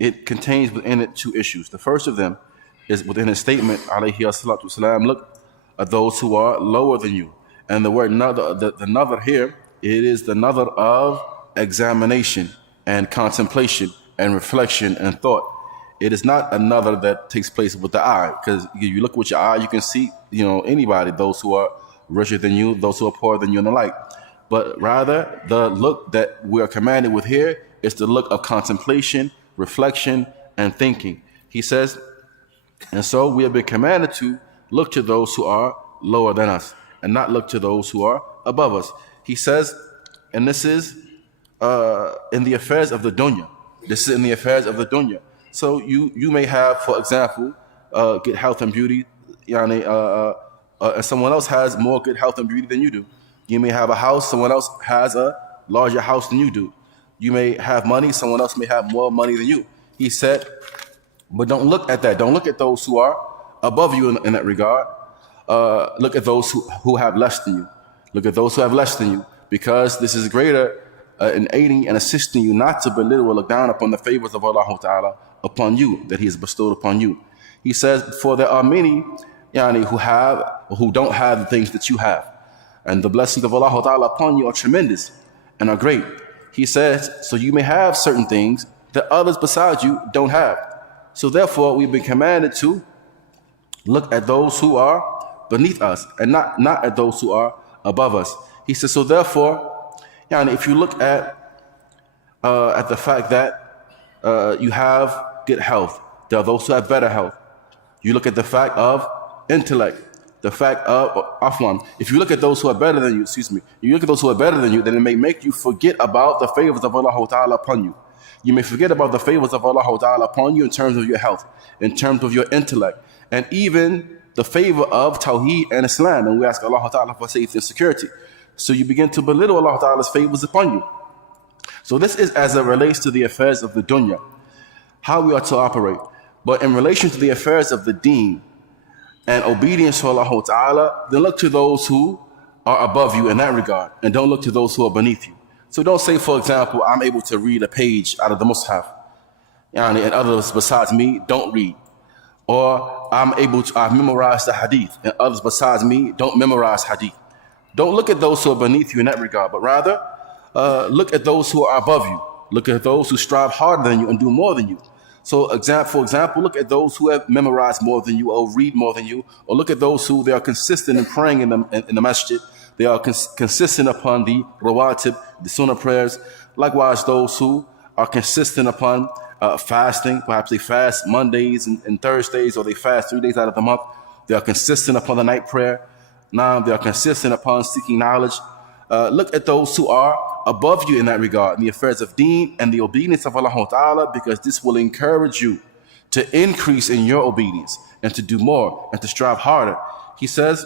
it contains within it two issues. The first of them is within his statement, alayhi salatu wasalam, look at those who are lower than you. And the word nadar, the nadar here, it is the nadar of examination and contemplation and reflection and thought. It is not another that takes place with the eye, because you look with your eye, you can see, anybody, those who are richer than you, those who are poorer than you, and the like. But rather, the look that we are commanded with here is the look of contemplation, reflection, and thinking. He says, and so we have been commanded to look to those who are lower than us and not look to those who are above us. He says, and this is in the affairs of the dunya. This is in the affairs of the dunya. So you may have, for example, good health and beauty, and someone else has more good health and beauty than you do. You may have a house, someone else has a larger house than you do. You may have money, someone else may have more money than you. He said, but don't look at that. Don't look at those who are above you in that regard. Look at those who have less than you. Look at those who have less than you. because this is greater in aiding and assisting you not to belittle or look down upon the favors of Allah Ta'ala upon you, that He has bestowed upon you. He says, for there are many who don't have the things that you have. And the blessings of Allah Ta'ala upon you are tremendous and are great. He says, so you may have certain things that others besides you don't have. So therefore, we've been commanded to look at those who are beneath us and not at those who are above us. He says, so therefore, if you look at the fact that you have good health, there are those who have better health. You look at the fact of intellect, the fact of if you look at those who are better than you, you look at those who are better than you, then it may make you forget about the favors of Allah Ta'ala upon you. You may forget about the favors of Allah Ta'ala upon you in terms of your health, in terms of your intellect, and even the favor of Tawheed and Islam. And we ask Allah Ta'ala for safety and security. So you begin to belittle Allah Ta'ala's favors upon you. So this is as it relates to the affairs of the dunya, how we are to operate. But in relation to the affairs of the deen and obedience to Allah Ta'ala, then look to those who are above you in that regard, and don't look to those who are beneath you. So don't say, for example, I'm able to read a page out of the Mus'haf, and others besides me don't read. Or I've memorized the hadith, and others besides me don't memorize hadith. Don't look at those who are beneath you in that regard, but rather look at those who are above you. Look at those who strive harder than you and do more than you. So for example, look at those who have memorized more than you or read more than you, or look at those who they are consistent in praying in the masjid. They are consistent upon the rawatib, the sunnah prayers. Likewise, those who are consistent upon fasting, perhaps they fast Mondays and Thursdays, or they fast 3 days out of the month. They are consistent upon the night prayer. Now they are consistent upon seeking knowledge. Look at those who are above you in that regard, in the affairs of deen and the obedience of Allah Ta'ala, because this will encourage you to increase in your obedience and to do more and to strive harder. He says,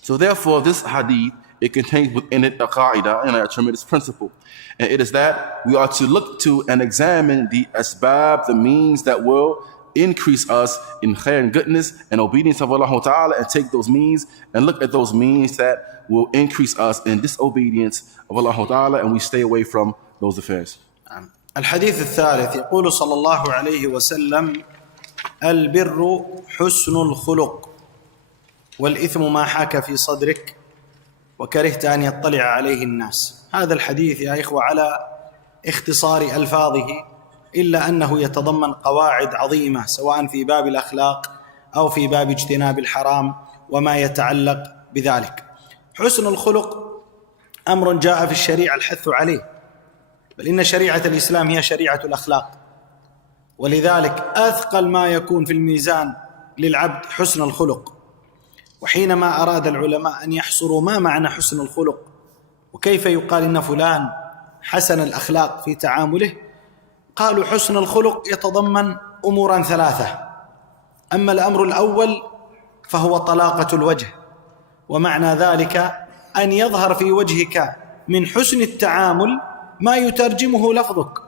so therefore this hadith, it contains within it a qa'idah and a tremendous principle. And it is that we are to look to and examine the asbab, the means that will increase us in khair and goodness and obedience of Allah Ta'ala, and take those means and look at those means that will increase us in disobedience of Allah Ta'ala, and we stay away from those affairs. الحديث الثالث يقول صلى الله عليه وسلم: البر حسن الخلق والإثم ما حاك في صدرك وكرهت أن يطلع عليه الناس. هذا الحديث يا إخوة على اختصار ألفاظه، إلا أنه يتضمن قواعد عظيمة سواء في باب الأخلاق أو في باب اجتناب الحرام وما يتعلق بذلك. حسن الخلق أمر جاء في الشريعة الحث عليه، بل إن شريعة الإسلام هي شريعة الأخلاق، ولذلك أثقل ما يكون في الميزان للعبد حسن الخلق. وحينما أراد العلماء أن يحصروا ما معنى حسن الخلق وكيف يقال إن فلان حسن الأخلاق في تعامله، قالوا حسن الخلق يتضمن أمورا ثلاثة. أما الأمر الأول فهو طلاقة الوجه، ومعنى ذلك أن يظهر في وجهك من حسن التعامل ما يترجمه لفظك،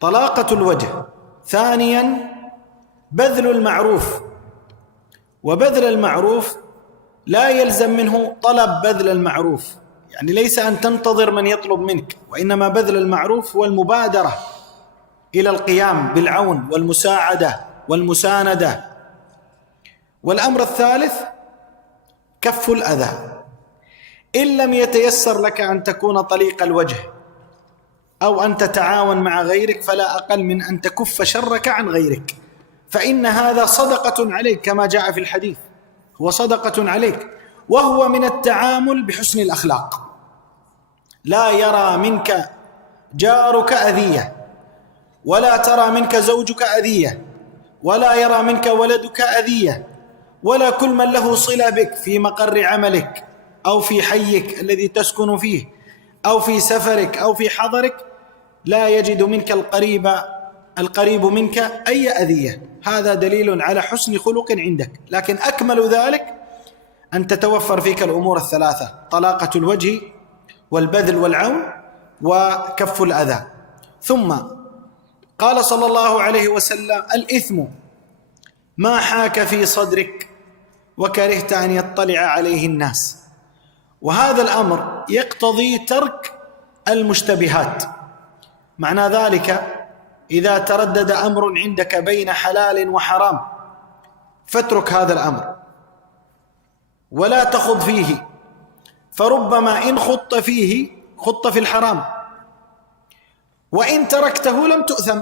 طلاقة الوجه. ثانيا بذل المعروف، وبذل المعروف لا يلزم منه طلب بذل المعروف، يعني ليس أن تنتظر من يطلب منك، وإنما بذل المعروف هو المبادرة إلى القيام بالعون والمساعدة والمساندة. والأمر الثالث كف الأذى. إن لم يتيسر لك أن تكون طليق الوجه أو أن تتعاون مع غيرك، فلا أقل من أن تكف شرك عن غيرك، فإن هذا صدقة عليك كما جاء في الحديث، هو صدقة عليك، وهو من التعامل بحسن الأخلاق. لا يرى منك جارك أذية، ولا ترى منك زوجك أذية، ولا يرى منك ولدك أذية، ولا كل من له صلة بك في مقر عملك أو في حيك الذي تسكن فيه أو في سفرك أو في حضرك، لا يجد منك القريب منك أي أذية. هذا دليل على حسن خلق عندك. لكن أكمل ذلك أن تتوفر فيك الأمور الثلاثة: طلاقة الوجه والبذل والعون وكف الأذى. ثم قال صلى الله عليه وسلم: الإثم ما حاك في صدرك وكرهت أن يطلع عليه الناس. وهذا الأمر يقتضي ترك المشتبهات. معنى ذلك إذا تردد أمر عندك بين حلال وحرام فاترك هذا الأمر ولا تخض فيه، فربما إن خضت فيه خضت في الحرام، وإن تركته لم تؤثم.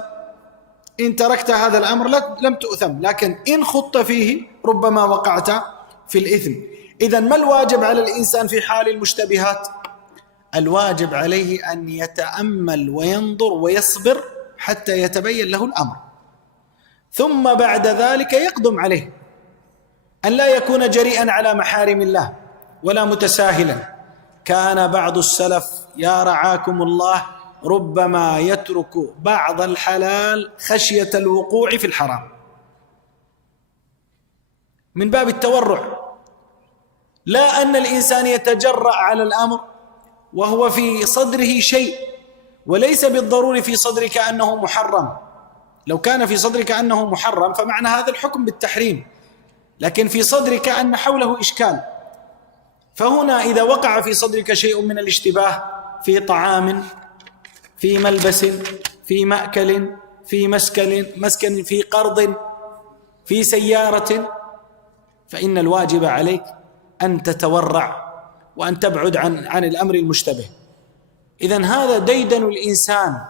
إن تركت هذا الأمر لم تؤثم، لكن إن خضت فيه ربما وقعت في الإثم. إذن ما الواجب على الإنسان في حال المشتبهات؟ الواجب عليه أن يتأمل وينظر ويصبر حتى يتبين له الأمر، ثم بعد ذلك يقدم عليه، أن لا يكون جريئا على محارم الله ولا متساهلا. كان بعض السلف يا رعاكم الله ربما يترك بعض الحلال خشية الوقوع في الحرام من باب التورع، لا أن الإنسان يتجرأ على الأمر وهو في صدره شيء، وليس بالضروري في صدرك أنه محرم. لو كان في صدرك أنه محرم فمعنى هذا الحكم بالتحريم، لكن في صدرك أن حوله إشكال. فهنا إذا وقع في صدرك شيء من الاشتباه في طعام، في ملبس، في مأكل، في مسكن، في قرض، في سيارة، فإن الواجب عليك أن تتورع وأن تبعد عن الأمر المشتبه. إذن هذا ديدن الإنسان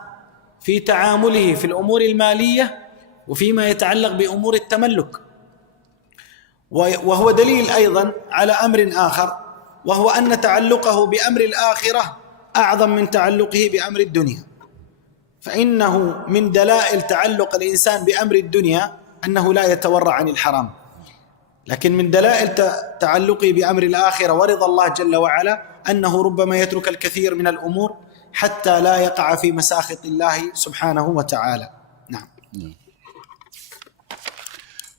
في تعامله في الأمور المالية وفيما يتعلق بأمور التملك. وهو دليل أيضا على أمر آخر، وهو أن تعلقه بأمر الآخرة أعظم من تعلقه بأمر الدنيا. فإنه من دلائل تعلق الإنسان بأمر الدنيا أنه لا يتورع عن الحرام، لكن من دلائل تعلقه بأمر الآخرة ورضا الله جل وعلا أنه ربما يترك الكثير من الأمور حتى لا يقع في مساخط الله سبحانه وتعالى. نعم.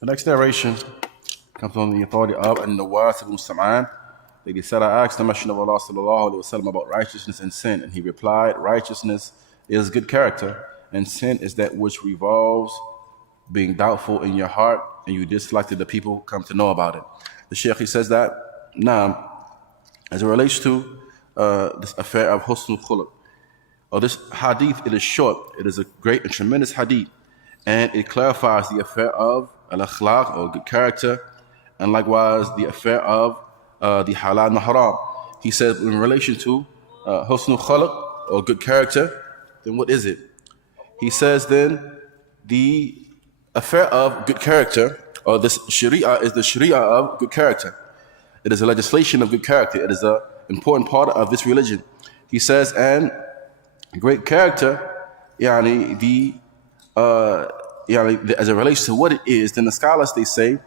The next narration comes from the authority of An-Nawas ibn Sam'an. He said, I asked the Messenger of Allah sallallahu alaihi wasallam about righteousness and sin, and he replied, righteousness is good character, and sin is that which revolves being doubtful in your heart, and you dislike that the people come to know about it. The Sheikh, he says that, now, as it relates to this affair of husnul khuluq, or this hadith, it is short, it is a great and tremendous hadith, and it clarifies the affair of al-akhlaq, or good character, and likewise the affair of the halal and the haram. He says in relation to husnul khuluq, or good character, then what is it? He says then the affair of good character, or this sharia, is the sharia of good character. It is a legislation of good character. It is an important part of this religion. He says, and great character, as it relates to what it is, then the scholars, they say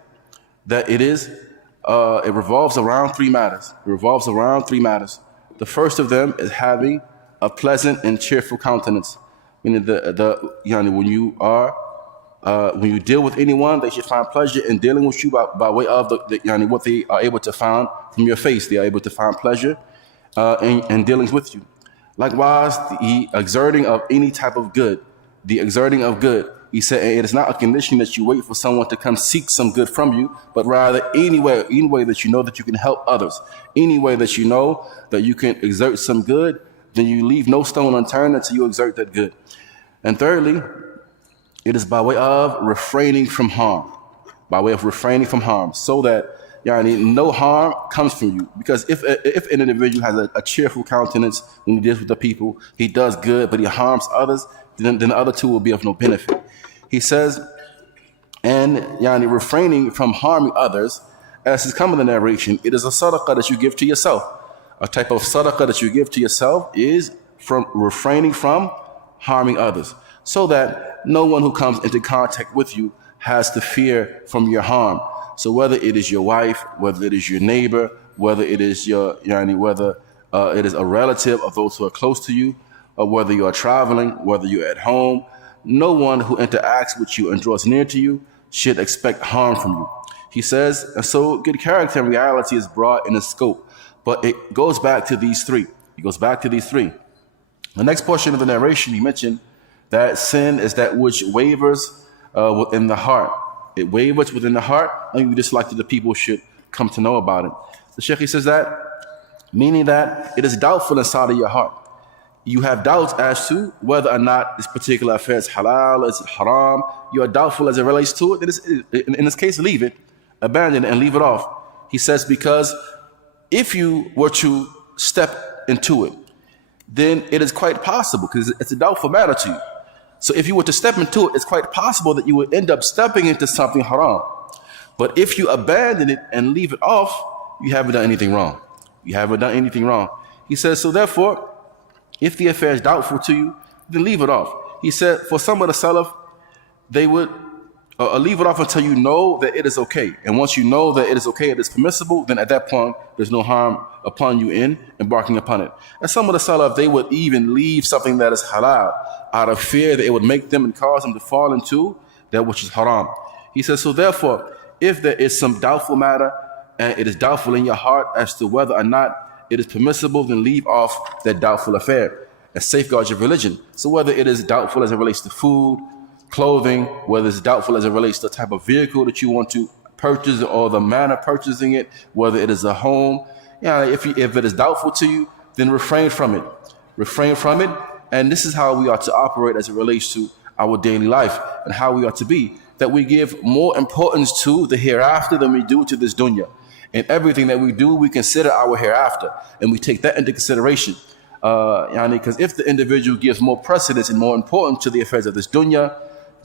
that it is, it revolves around three matters. It revolves around three matters. The first of them is having a pleasant and cheerful countenance. Meaning when you deal with anyone, they should find pleasure in dealing with you by way of what they are able to find from your face. They are able to find pleasure in dealings with you. Likewise, the exerting of any type of good, the exerting of good. He said it is not a condition that you wait for someone to come seek some good from you, but rather any way that you know that you can help others, any way that you know that you can exert some good, then you leave no stone unturned until you exert that good. And thirdly, it is by way of refraining from harm, so that no harm comes from you. Because if an individual has a cheerful countenance when he deals with the people, he does good, but he harms others, then the other two will be of no benefit. He says, and refraining from harming others, as is come in the narration, it is a sadaqah that you give to yourself. A type of sadaqah that you give to yourself is from refraining from harming others, so that no one who comes into contact with you has to fear from your harm. So whether it is your wife, whether it is your neighbor, whether it is whether it is a relative of those who are close to you, or whether you are traveling, whether you're at home, no one who interacts with you and draws near to you should expect harm from you. He says, and so good character in reality is broad in its scope, but it goes back to these three. The next portion of the narration, he mentioned that sin is that which wavers within the heart. It wavers within the heart, and you dislike that the people should come to know about it. The Sheikh, he says that meaning that it is doubtful inside of your heart. You have doubts as to whether or not this particular affair is halal, is it haram. You are doubtful as it relates to it. In this case, leave it, abandon it, and leave it off. He says, because if you were to step into it, then it is quite possible, because it's a doubtful matter to you. So if you were to step into it, it's quite possible that you would end up stepping into something haram. But if you abandon it and leave it off, you haven't done anything wrong. You haven't done anything wrong. He says, so therefore, if the affair is doubtful to you, then leave it off. He said, for some of the Salaf, they would leave it off until you know that it is okay. And once you know that it is okay, it is permissible, then at that point, there's no harm upon you in embarking upon it. And some of the Salaf, they would even leave something that is halal out of fear that it would make them and cause them to fall into that which is haram. He says, so therefore, if there is some doubtful matter, and it is doubtful in your heart as to whether or not it is permissible, then leave off that doubtful affair and safeguard your religion. So whether it is doubtful as it relates to food, clothing, whether it's doubtful as it relates to the type of vehicle that you want to purchase or the manner of purchasing it, whether it is a home, if it is doubtful to you, then refrain from it. Refrain from it. And this is how we are to operate as it relates to our daily life and how we are to be, that we give more importance to the hereafter than we do to this dunya. In everything that we do, we consider our hereafter, and we take that into consideration. Because if the individual gives more precedence and more importance to the affairs of this dunya,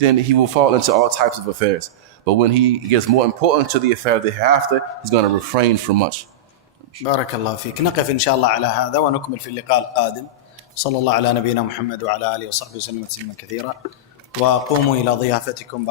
then he will fall into all types of affairs. But when he gives more importance to the affair of the hereafter, he's going to refrain from much. بارك الله فيك. نقف إن شاء الله على هذا ونكمل في اللقاء القادم. صلى الله على نبينا محمد وعلى آله وصحبه وسلم تسليما كثيرا. وقوموا إلى ضيافتكم.